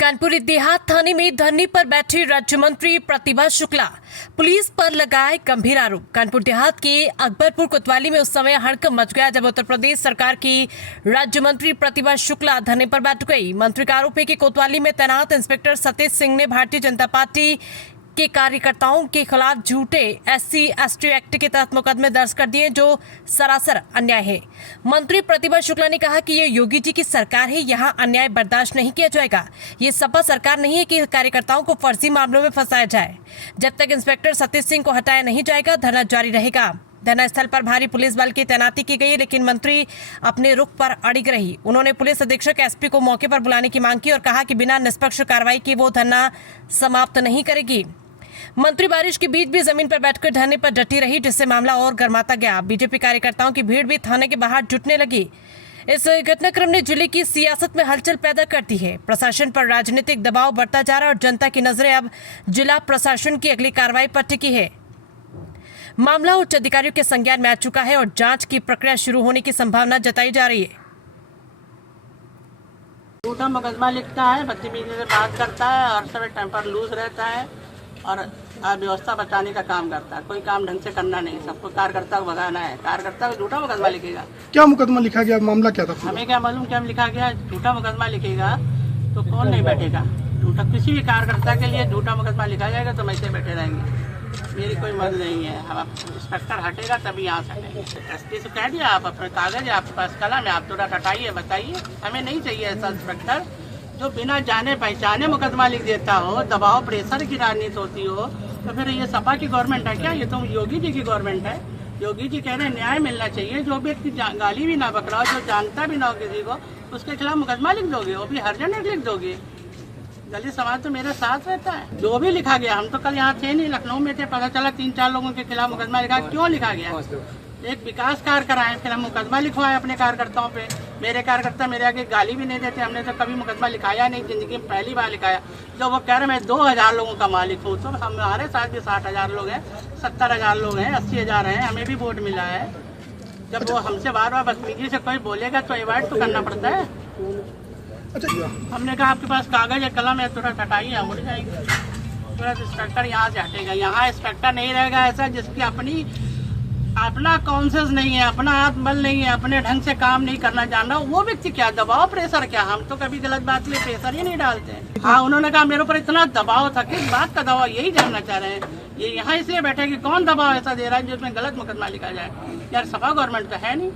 कानपुर देहात थाने में धरने पर बैठे राज्य मंत्री प्रतिभा शुक्ला पुलिस पर लगाए गंभीर आरोप। कानपुर देहात के अकबरपुर कोतवाली में उस समय हड़कंप मच गया जब उत्तर प्रदेश सरकार की राज्य मंत्री प्रतिभा शुक्ला धरने पर बैठ गई। मंत्री का आरोप है कि कोतवाली में तैनात इंस्पेक्टर सतीश सिंह ने भारतीय जनता पार्टी के कार्यकर्ताओं के खिलाफ झूठे SC/ST एक्ट के तहत मुकदमे दर्ज कर दिए, जो सरासर अन्याय है। मंत्री प्रतिभा शुक्ला ने कहा कि ये योगी जी की सरकार है, यहाँ अन्याय बर्दाश्त नहीं किया जाएगा। ये सपा सरकार नहीं है कि कार्यकर्ताओं को फर्जी मामलों में फंसाया जाए। जब तक इंस्पेक्टर सतीश सिंह को हटाया नहीं जाएगा, धरना जारी रहेगा। धरना स्थल पर भारी पुलिस बल की तैनाती की गई, लेकिन मंत्री अपने रुख पर अड़िग रही। उन्होंने पुलिस अधीक्षक SP को मौके पर बुलाने की मांग की और कहा कि बिना निष्पक्ष कार्रवाई के वो धरना समाप्त नहीं करेगी। मंत्री बारिश के बीच भी जमीन पर बैठकर धरने पर डटी रही, जिससे मामला और गर्माता गया। बीजेपी कार्यकर्ताओं की भीड़ भी थाने के बाहर जुटने लगी। इस घटनाक्रम ने जिले की सियासत में हलचल पैदा कर दी है। प्रशासन पर राजनीतिक दबाव बढ़ता जा रहा है और जनता की नजरें अब जिला प्रशासन की अगली कार्रवाई पर टिकी है। मामला उच्च अधिकारियों के संज्ञान में आ चुका है और जांच की प्रक्रिया शुरू होने की संभावना जताई जा रही है। झूठा मुकदमा लिखता है, बदतमीजी से बात करता है और सब टेम्पर लूज रहता है और व्यवस्था बचाने का काम करता है। कोई काम ढंग से करना नहीं, सबको कार्यकर्ता को भगाना है। कार्यकर्ता को झूठा मुकदमा लिखेगा। क्या मुकदमा लिखा गया, मामला क्या था? हमें क्या मालूम क्या लिखा गया। झूठा मुकदमा लिखेगा तो कौन नहीं बैठेगा। झूठा किसी भी कार्यकर्ता के लिए झूठा मुकदमा लिखा जाएगा तो वैसे बैठे रहेंगे। मेरी कोई मदद नहीं है। हम इंस्पेक्टर हटेगा तभी यहाँ से हटेंगे। SP से कह दिया, आप अपने कागज है, आपके पास कलम है, आप थोड़ा हटाइए, बताइए। हमें नहीं चाहिए ऐसा इंस्पेक्टर जो बिना जाने पहचाने मुकदमा लिख देता हो। दबाव प्रेशर की राजनीति होती हो तो फिर ये सपा की गवर्नमेंट है क्या? ये तो योगी जी की गवर्नमेंट है। योगी जी कह रहे हैं न्याय मिलना चाहिए। जो व्यक्ति गाली भी ना पकड़ाओ, जो जानता भी ना हो किसी को, उसके खिलाफ मुकदमा लिख दोगे, वो भी हरजन लिख दोगे। दलित समाज तो मेरे साथ रहता है। जो भी लिखा गया, हम तो कल यहाँ थे नहीं, लखनऊ में थे, पता चला 3-4 लोगों के खिलाफ मुकदमा लिखा। क्यों लिखा गया? एक विकास कार्य कराए, फिर हम मुकदमा लिखवाए अपने कार्यकर्ताओं पे। मेरे कार्यकर्ता मेरे आगे गाली भी नहीं देते। हमने तो कभी मुकदमा लिखाया नहीं, जिंदगी में पहली बार लिखाया। जब वो कह रहे मैं 2000 लोगों का मालिक हूँ, तो हमारे साथ भी 60,000 लोग हैं, 70,000 लोग हैं, 80,000 हैं, हमें भी वोट मिला है। जब वो हमसे बार बार बदतमीजी से कोई बोलेगा तो अवॉइड तो करना पड़ता है। हमने कहा आपके पास कागज है, कलम है, तुरंत हटाइए, हम उड़ जाएंगे। तुरंत इंस्पेक्टर यहाँ से हटेगा। यहाँ इंस्पेक्टर नहीं रहेगा ऐसा जिसकी अपना कॉन्शियस नहीं है, अपना आत्मबल नहीं है, अपने ढंग से काम नहीं करना जानना। वो व्यक्ति क्या दबाव प्रेशर क्या? हम तो कभी गलत बात के लिए प्रेशर ही नहीं डालते। हाँ, उन्होंने कहा मेरे ऊपर इतना दबाव था। किस बात का दबाव, यही जानना चाह रहे हैं। ये यहाँ इसलिए बैठे कि कौन दबाव ऐसा दे रहा है जिसमें गलत मुकदमा लिखा जाए। यार सपा गवर्नमेंट तो है नहीं।